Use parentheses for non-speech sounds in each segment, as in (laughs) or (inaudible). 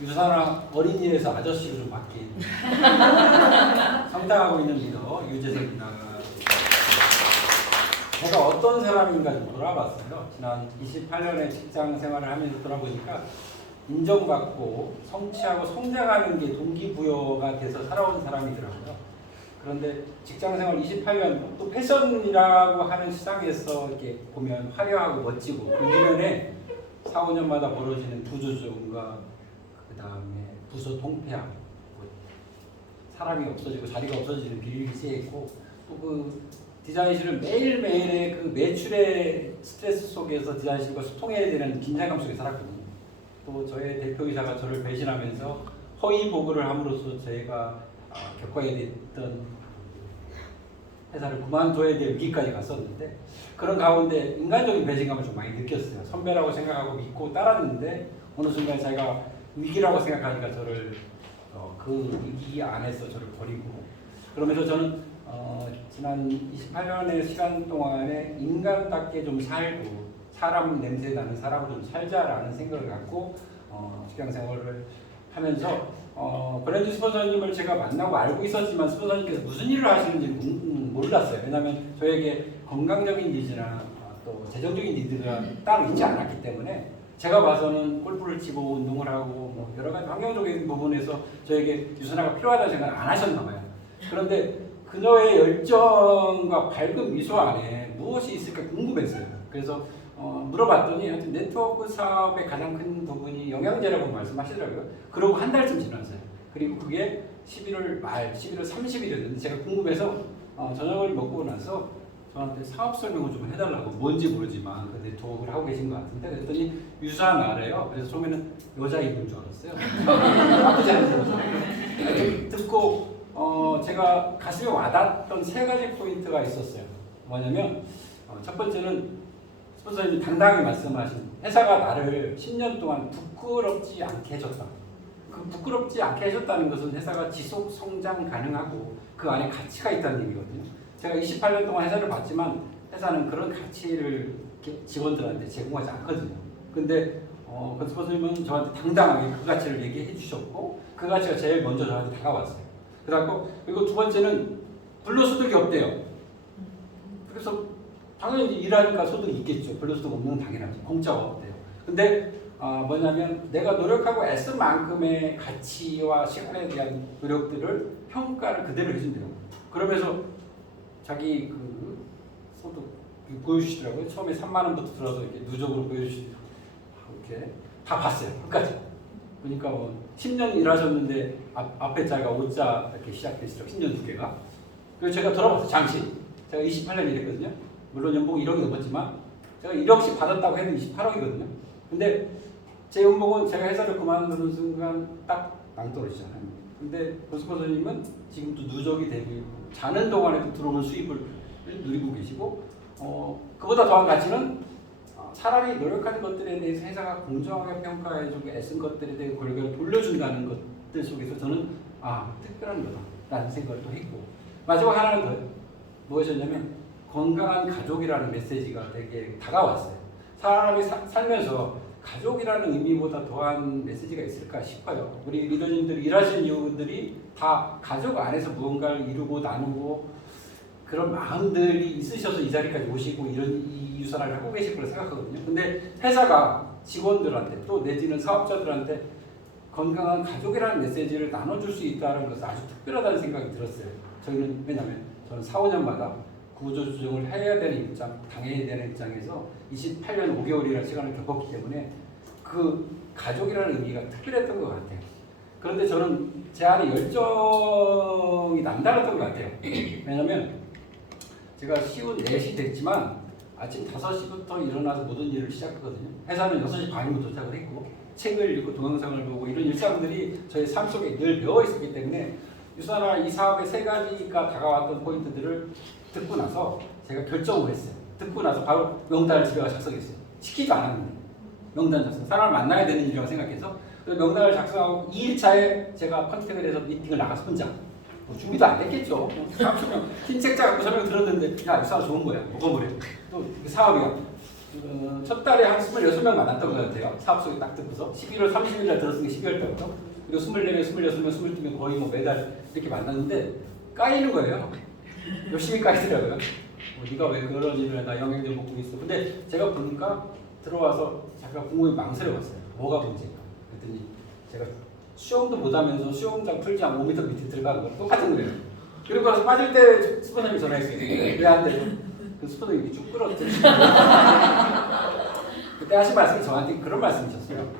유산아 어린이에서 아저씨로 좀 바뀐 (laughs) 성장하고 있는 리더 유재석입니다. 제가 어떤 사람인가 좀 돌아봤어요. 지난 28년의 직장 생활을 하면서 돌아보니까 인정받고 성취하고 성장하는 게 동기부여가 돼서 살아온 사람이더라고요. 그런데 직장 생활 28년 또 패션이라고 하는 시장에서 이렇게 보면 화려하고 멋지고 그 이면에 4, 5년마다 벌어지는 구조조정과 그 다음에 부서 통폐합 뭐 사람이 없어지고 자리가 없어지는 비일비재에 있고 또 그 디자인실은 매일매일의 그 매출의 스트레스 속에서 디자인실과 소통해야 되는 긴장감 속에 살았거든요. 또 저의 대표이사가 저를 배신하면서 허위 보고를 함으로써 아, 겪어야 됐던 회사를 그만둬야 될 위기까지 갔었는데 그런 가운데 인간적인 배신감을 좀 많이 느꼈어요. 선배라고 생각하고 믿고 따랐는데 어느 순간 자기가 위기라고 생각하니까 저를 어, 그 위기 안에서 저를 버리고 그러면서 저는 어, 지난 28년의 시간 동안에 인간답게 좀 살고 사람 냄새 나는 사람으로 좀 살자라는 생각을 갖고 어, 직장 생활을 하면서 어, 브랜드 스폰서님을 제가 만나고 알고 있었지만 스폰서님께서 무슨 일을 하시는지 음, 몰랐어요. 왜냐하면 저에게 건강적인 니즈나 아, 또 재정적인 니즈가 따로 있지 않았기 때문에 제가 봐서는 골프를 치고 운동을 하고 뭐 여러 가지 환경적인 부분에서 저에게 유선화가 필요하다는 생각을 안 하셨나 봐요. 그런데 그녀의 열정과 밝은 미소 안에 무엇이 있을까 궁금했어요. 그래서 어, 물어봤더니 하여튼 네트워크 사업의 가장 큰 부분이 영양제라고 말씀하시더라고요. 그러고 한 달쯤 지났어요. 그리고 그게 11월 말, 11월 30일이었는데 제가 궁금해서 어, 저녁을 먹고 나서 저한테 사업 설명을 좀 해달라고 뭔지 모르지만 그 네트워크를 하고 계신 것 같은데 그랬더니 유사한 아래요. 그래서 처음에는 여자 이름인 줄 알았어요. 듣고 어, 제가 가슴에 와닿았던 세 가지 포인트가 있었어요. 뭐냐면 어, 첫 번째는 스폰서님이 당당하게 말씀하신 회사가 나를 10년 동안 부끄럽지 않게 해줬다. 그 부끄럽지 않게 해줬다는 것은 회사가 지속 성장 가능하고 그 안에 가치가 있다는 얘기거든요. 제가 28년 동안 회사를 봤지만 회사는 그런 가치를 직원들한테 제공하지 않거든요. 근데 어, 그 스폰서님은 저한테 당당하게 그 가치를 얘기해 주셨고 그 가치가 제일 먼저 저한테 다가왔어요. 그래갖고 그리고 두 번째는 불로 소득이 없대요. 그래서 당연히 일하니까 소득이 있겠죠. 불로 소득 없는 건 당연하죠. 공짜가 없대요. 근데 아, 뭐냐면 내가 노력하고 애쓴 만큼의 가치와 시간에 대한 노력들을 평가를 그대로 해준대요. 그러면서 자기 그 소득 보여주시더라고요. 처음에 3만 원부터 들어서 이렇게 누적으로 보여주시고 이렇게 다 봤어요. 끝까지. 그러니까 뭐 10년 일하셨는데 앞, 앞에 자가 5자 이렇게 시작됐어요. 10년 두 개가. 그래서 제가 돌아봤어요. 잠시. 제가 28년 일했거든요. 물론 연봉 1억이 넘었지만 제가 1억씩 받았다고 해도 28억이거든요. 근데 제 연봉은 제가 회사를 그만두는 순간 딱 낭떨어지잖아요. 근데 고스코서님은 지금도 누적이 되고 자는 동안에도 들어오는 수입을 누리고 계시고 어, 그보다 더한 가치는 어, 차라리 노력하는 것들에 대해서 회사가 공정하게 평가해주고 애쓴 것들에 대한 결과를 돌려준다는 것들 속에서 저는 아 특별한 거다 라는 생각을 또 했고 마지막 하나는 더 무엇이었냐면 건강한 가족이라는 메시지가 되게 다가왔어요. 사람이 사- 살면서 가족이라는 의미보다 더한 메시지가 있을까 싶어요. 우리 리더님들이 일하시는 이유들이 다 가족 안에서 무언가를 이루고 나누고 그런 마음들이 있으셔서 이 자리까지 오시고 이런 이 유산을 하고 계실 거라 생각하거든요. 근데 회사가 직원들한테 또 내지는 사업자들한테 건강한 가족이라는 메시지를 나눠줄 수 있다는 것은 아주 특별하다는 생각이 들었어요. 저희는 왜냐하면 저는 4, 5년마다 구조조정을 해야 되는 입장, 당해야 되는 입장에서 28년 5개월이라는 시간을 겪었기 때문에 그 가족이라는 의미가 특별했던 것 같아요. 그런데 저는 제 안에 열정이 남달랐던 것 같아요. (clears throat) 왜냐하면 제가 쉬운 4시 됐지만 아침 5시부터 일어나서 모든 일을 시작하거든요. 회사는 6시 반이부터 도착을 했고 책을 읽고 동영상을 보고 이런 일상들이 저의 삶 속에 늘 배어 있었기 때문에 유산화 이 사업의 세 가지가 다가왔던 포인트들을 듣고 나서 제가 결정을 했어요. 듣고 나서 바로 명단을 집에 가서 작성했어요. 시키지도 않았는데 명단 작성. 사람을 만나야 되는 일이라고 생각해서 그 명단을 작성하고 2일차에 제가 컨택을 해서 미팅을 나가서 혼자 뭐 준비도 안 됐겠죠. (laughs) 흰 책자 갖고 설명 들었는데 야, 이 사업 좋은 거야. 뭐가 뭐래. 또그 사업이야. 어, 첫 달에 한 26명 만났던 것 같아요. 사업 소개 딱 듣고서 11월 30일 날 들었으니까 12월 달부터 그리고 24명, 26명, 22명 거의 뭐 매달 이렇게 만났는데 까이는 거예요. 열심히 까이더라고요. 어, 네가 왜 해? 나 영양제 먹고 있어. 근데 제가 보니까 들어와서 잠깐 궁금히 망설여봤어요. 뭐가 문제인가? 그랬더니 제가 수영도 못하면서 수영장 않고 5m 밑에 들어가는 거 똑같은 거예요. 그리고 나서 빠질 때 스포너님이 전화했어요. 왜안 돼요? 그 스포너님이 쭉 끌었더니 (laughs) 그때 하신 말씀이 저한테 그런 말씀이셨어요.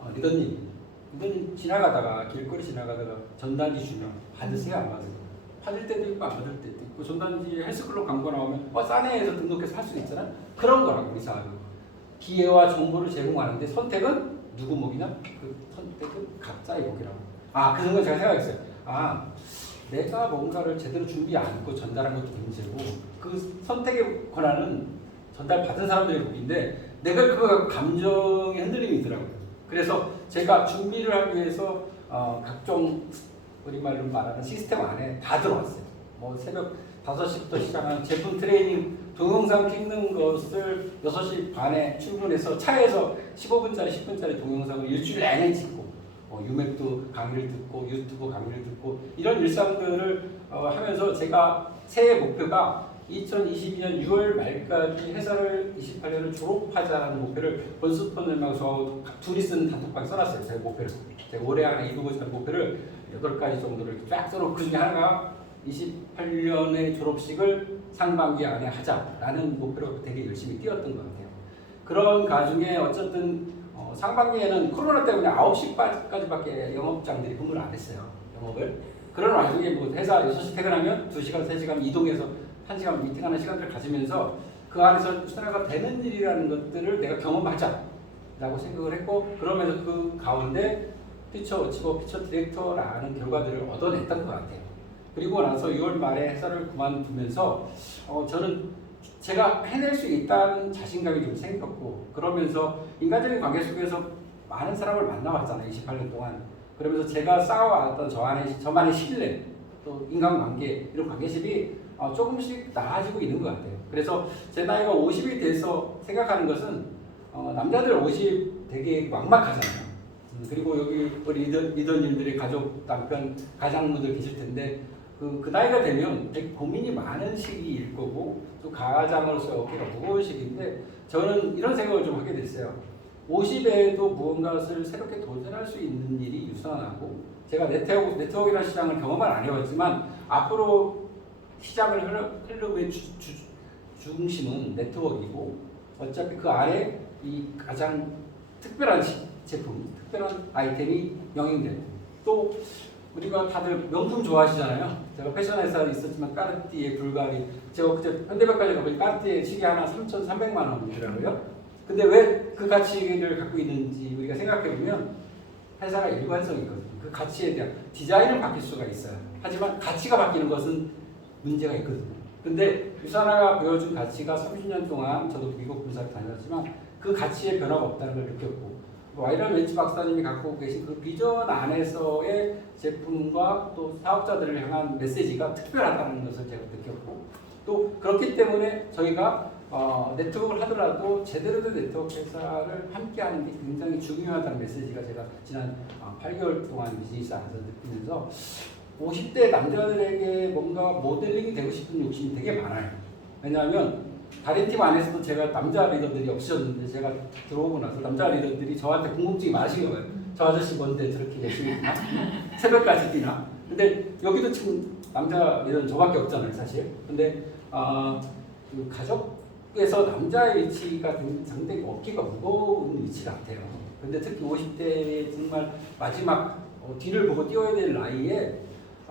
어, 리더님, 리더님 지나가다가 길거리 지나가다가 전단지 주면 받으세요 안 받으세요? 받을 때도 있고 안 받을 때도 있고 전단지 헬스클럽 광고 나오면 어 싸네에서 등록해서 할 수 있잖아. 그런 거라고 우리 사업은 기회와 정보를 제공하는데 선택은 누구 목이냐? 그 선택은 각자의 목이라고. 아그 순간 제가 생각했어요. 아 내가 뭔가를 제대로 준비 안 했고 전달한 것도 문제고 그 선택의 권한은 전달 받은 사람들의 목인데 내가 갖고 감정의 흔들림이 있더라고요. 그래서 제가 준비를 하기 위해서 어, 각종 우리 말로 말하는 시스템 안에 다 들어왔어요. 뭐 새벽 5시부터 시작하는 제품 트레이닝 동영상 찍는 것을 6시 반에 출근해서 차에서 15분짜리 10분짜리 동영상을 일주일 내내 찍고 어, 유맥도 강의를 듣고 유튜브 강의를 듣고 이런 일상들을 어, 하면서 제가 새해 목표가 2022년 6월 말까지 회사를 28년을 졸업하자는 목표를 본스폰을막 저하고 둘이 쓴 단톡방에 써놨어요. 제 목표를. 제가 올해 안에 이루고자 하는 목표를 8가지 정도를 쫙 써놓고 그 중에 하나가 28년의 졸업식을 상반기 안에 하자라는 목표로 되게 열심히 뛰었던 것 같아요. 그런 가중에 어쨌든 어, 상반기에는 코로나 때문에 9시까지밖에 영업장들이 근무를 안 했어요. 영업을. 그런 와중에 뭐 회사 6시 퇴근하면 2시간, 3시간 이동해서 1시간 미팅하는 시간들을 가지면서 그 안에서 수행가 되는 일이라는 것들을 내가 경험하자라고 생각을 했고 그러면서 그 가운데 피처 치고 피처 디렉터라는 결과들을 얻어냈던 것 같아요. 그리고 나서 6월 말에 회사를 그만두면서 어, 저는 제가 해낼 수 있다는 자신감이 좀 생겼고 그러면서 인간적인 관계 속에서 많은 사람을 만나왔잖아요 28년 동안 그러면서 제가 쌓아왔던 저 안에 저만의 신뢰 또 인간관계 이런 관계실이 어, 조금씩 나아지고 있는 것 같아요 그래서 제 나이가 50이 돼서 생각하는 것은 어, 남자들 50 되게 막막하잖아요 음, 그리고 여기 우리 리더, 리더님들의 가족 남편 가장분들 계실 텐데 그, 그 나이가 되면 되게 고민이 많은 시기일 거고 또 가장으로서 어깨가 무거운 시기인데 저는 이런 생각을 좀 하게 됐어요. 50에도 무언가를 새롭게 도전할 수 있는 일이 유산하고 제가 네트워크, 네트워크라는 시장을 경험을 안 해봤지만 앞으로 흐름, 흐름의 주, 주, 중심은 네트워크이고 어차피 그 아래 이 가장 특별한 시- 제품, 특별한 아이템이 영행되고 또 우리가 다들 명품 좋아하시잖아요. 제가 패션 회사에 있었지만 까르띠에 불가리 제가 그때 현대백화점 가보니 까르띠에 시계 하나 3,300만 원이더라고요. 근데 왜 그 가치를 갖고 있는지 우리가 생각해 보면 회사가 일관성이 있거든요. 그 가치에 대한 디자인은 바뀔 수가 있어요. 하지만 가치가 바뀌는 것은 문제가 있거든요. 근데 유산화가 보여준 가치가 30년 동안 저도 미국 분사를 다녔지만 그 가치에 변화가 없다는 걸 느꼈고 와이런 벤치 박사님이 갖고 계신 그 비전 안에서의 제품과 또 사업자들을 향한 메시지가 특별하다는 것을 제가 느꼈고 또 그렇기 때문에 저희가 어, 네트워크를 하더라도 제대로 된 네트워크 회사를 함께 하는 게 굉장히 중요하다는 메시지가 제가 지난 어, 8개월 동안 비즈니스 안에서 느끼면서 50대 남자들에게 뭔가 모델링이 되고 싶은 욕심이 되게 많아요. 왜냐하면 다른 팀 안에서도 제가 남자 리더들이 없으셨는데 제가 들어오고 나서 남자 리더들이 저한테 궁금증이 많으신 거예요. 저 아저씨 뭔데 저렇게 열심히 뛰나? (laughs) 새벽까지 뛰나? 근데 여기도 지금 남자 리더는 저밖에 없잖아요, 사실. 근데 아, 그 가족에서 남자의 위치가 좀 상당히 어깨가 무거운 위치 같아요. 근데 특히 50대 정말 마지막 어, 뒤를 보고 뛰어야 될 나이에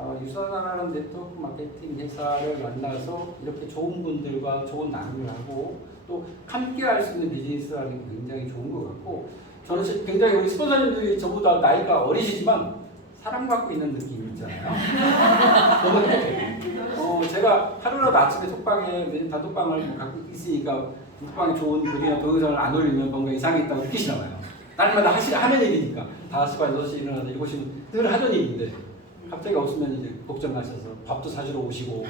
어, 유선하라는 네트워크 마케팅 회사를 만나서 이렇게 좋은 분들과 좋은 나눔을 하고 또 함께 할 수 있는 비즈니스라는 게 굉장히 좋은 것 같고 저는 시- 굉장히 우리 스폰서님들이 전부 다 나이가 어리시지만 사랑받고 있는 느낌이 있잖아요. (laughs) 어, 제가 하루라도 아침에 톡방에 내 단톡방을 뭐 갖고 있으니까 톡방에 좋은 글이나 동영상을 안 올리면 뭔가 이상이 있다고 느끼시나 봐요. 날마다 하시, 하는 일이니까 5시 반, 6시 일어나서 7시는 늘 하던 일인데 갑자기 없으면 이제 걱정하셔서 밥도 사주러 오시고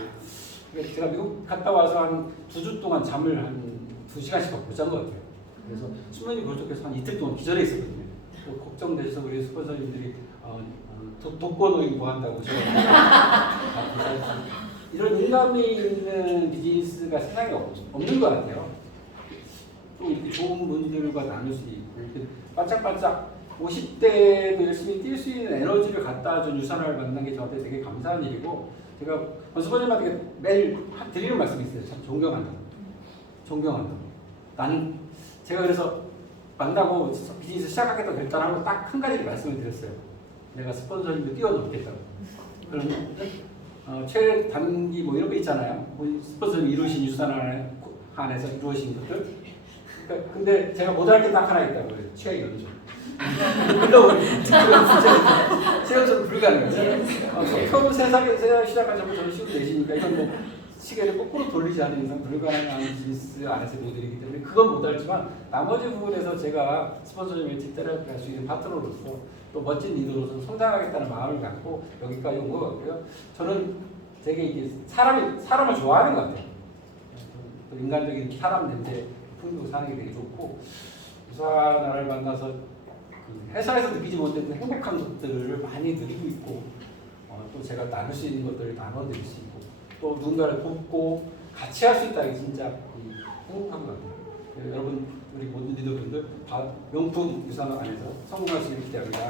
제가 미국 갔다 와서 한 두 주 동안 잠을 한 두 시간씩 못잔것 같아요. 그래서 수면이 부족해서 한 이틀 동안 기절해 있었거든요. 또 걱정돼서 우리 스폰서님들이 어, 어, 독- 독거노인 뭐 한다고 제가 (laughs) 이런 인감이 있는 비즈니스가 세상에 없, 없는 것 같아요. 또 이렇게 좋은 분들과 나눌 수 있고 이렇게 반짝반짝 50대도 열심히 뛸 수 있는 에너지를 갖다 준 유산을 만난 게 저한테 되게 감사한 일이고 제가 권수번님한테 매일 하- 드리는 말씀이 있어요. 참 존경한다. 존경한다. 나는 제가 그래서 만나고 비즈니스 시작하겠다 결단하고 딱 한 가지를 말씀을 드렸어요. 내가 스폰서님도 뛰어넘겠다고. 그러면 어, 최 단기 뭐 이런 거 있잖아요. 뭐 스폰서님 이루신 유산 안에, 안에서 이루어진 것들. 그러니까 근데 제가 못할 게 딱 하나 있다고 그래요. 최연소. 진짜 최연소는 불가능해요. 어, 처음 세상에 세상 시작하자마자 저는 시도 내시니까 이건 뭐 시계를 거꾸로 돌리지 않는 이상 불가능한 비즈니스 안에서 모델이기 때문에 그건 못할지만 나머지 부분에서 제가 스폰서님의 뒷테라피 할수 있는 파트너로서 또 멋진 리더로서 성장하겠다는 마음을 갖고 여기까지 온 것 같고요. 저는 되게 이게 사람이 사람을 좋아하는 것 같아요. 또 인간적인 사람 냄새 풍기고 사는 게 되게 좋고 유사나를 만나서 그 회사에서 느끼지 못했던 행복한 것들을 많이 누리고 있고 어, 또 제가 나눌 수 있는 것들을 나눠드릴 수 있고 또 누군가를 돕고 같이 할 수 있다는 게 진짜 이 행복한 것 같아요. 그래서 여러분 우리 모든 리더분들 다 명품 유산 안에서 성공할 수 있길 기대합니다.